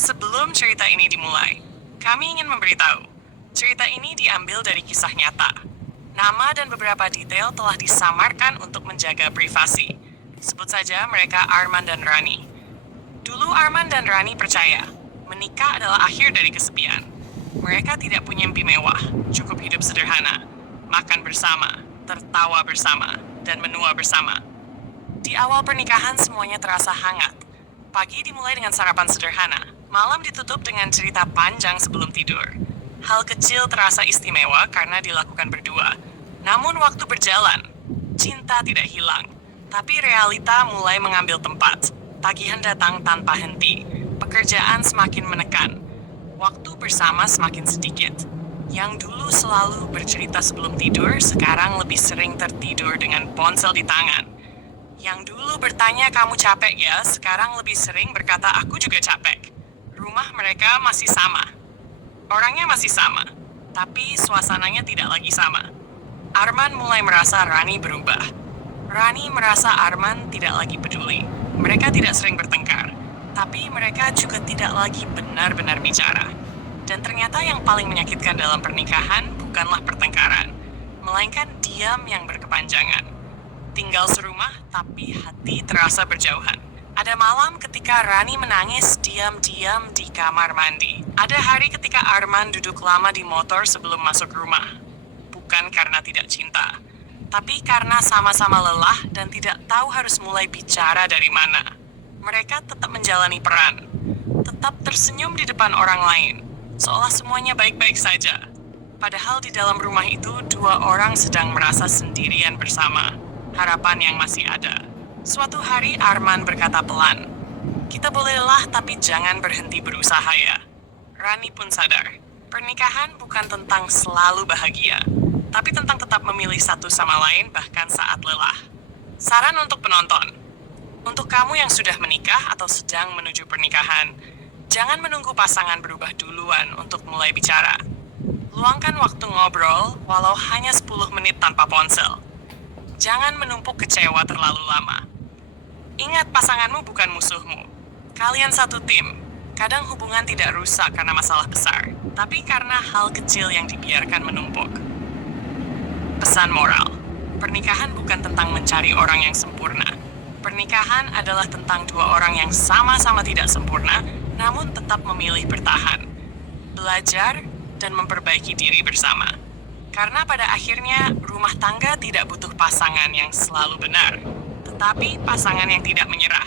Sebelum cerita ini dimulai, kami ingin memberitahu, cerita ini diambil dari kisah nyata. Nama dan beberapa detail telah disamarkan untuk menjaga privasi. Sebut saja mereka Arman dan Rani. Dulu Arman dan Rani percaya, menikah adalah akhir dari kesepian. Mereka tidak punya mimpi mewah, cukup hidup sederhana, makan bersama, tertawa bersama, dan menua bersama. Di awal pernikahan semuanya terasa hangat. Pagi dimulai dengan sarapan sederhana, malam ditutup dengan cerita panjang sebelum tidur. Hal kecil terasa istimewa karena dilakukan berdua. Namun waktu berjalan, cinta tidak hilang. Tapi realita mulai mengambil tempat. Tagihan datang tanpa henti. Pekerjaan semakin menekan. Waktu bersama semakin sedikit. Yang dulu selalu bercerita sebelum tidur, sekarang lebih sering tertidur dengan ponsel di tangan. Yang dulu bertanya kamu capek ya, sekarang lebih sering berkata aku juga capek. Rumah mereka masih sama. Orangnya masih sama. Tapi suasananya tidak lagi sama. Arman mulai merasa Rani berubah. Rani merasa Arman tidak lagi peduli. Mereka tidak sering bertengkar. Tapi mereka juga tidak lagi benar-benar bicara. Dan ternyata yang paling menyakitkan dalam pernikahan bukanlah pertengkaran, melainkan diam yang berkepanjangan. Tinggal serumah, tapi hati terasa berjauhan. Ada malam ketika Rani menangis diam-diam di kamar mandi. Ada hari ketika Arman duduk lama di motor sebelum masuk rumah. Bukan karena tidak cinta, tapi karena sama-sama lelah dan tidak tahu harus mulai bicara dari mana. Mereka tetap menjalani peran, tetap tersenyum di depan orang lain, seolah semuanya baik-baik saja. Padahal di dalam rumah itu dua orang sedang merasa sendirian bersama. Harapan yang masih ada. Suatu hari Arman berkata pelan, "Kita boleh lelah tapi jangan berhenti berusaha ya." Rani pun sadar, pernikahan bukan tentang selalu bahagia, tapi tentang tetap memilih satu sama lain bahkan saat lelah. Saran untuk penonton, untuk kamu yang sudah menikah atau sedang menuju pernikahan, jangan menunggu pasangan berubah duluan untuk mulai bicara. Luangkan waktu ngobrol walau hanya 10 menit tanpa ponsel. Jangan menumpuk kecewa terlalu lama. Ingat, pasanganmu bukan musuhmu. Kalian satu tim. Kadang hubungan tidak rusak karena masalah besar, tapi karena hal kecil yang dibiarkan menumpuk. Pesan moral. Pernikahan bukan tentang mencari orang yang sempurna. Pernikahan adalah tentang dua orang yang sama-sama tidak sempurna, namun tetap memilih bertahan, belajar, dan memperbaiki diri bersama. Karena pada akhirnya, rumah tangga tidak butuh pasangan yang selalu benar, tetapi pasangan yang tidak menyerah.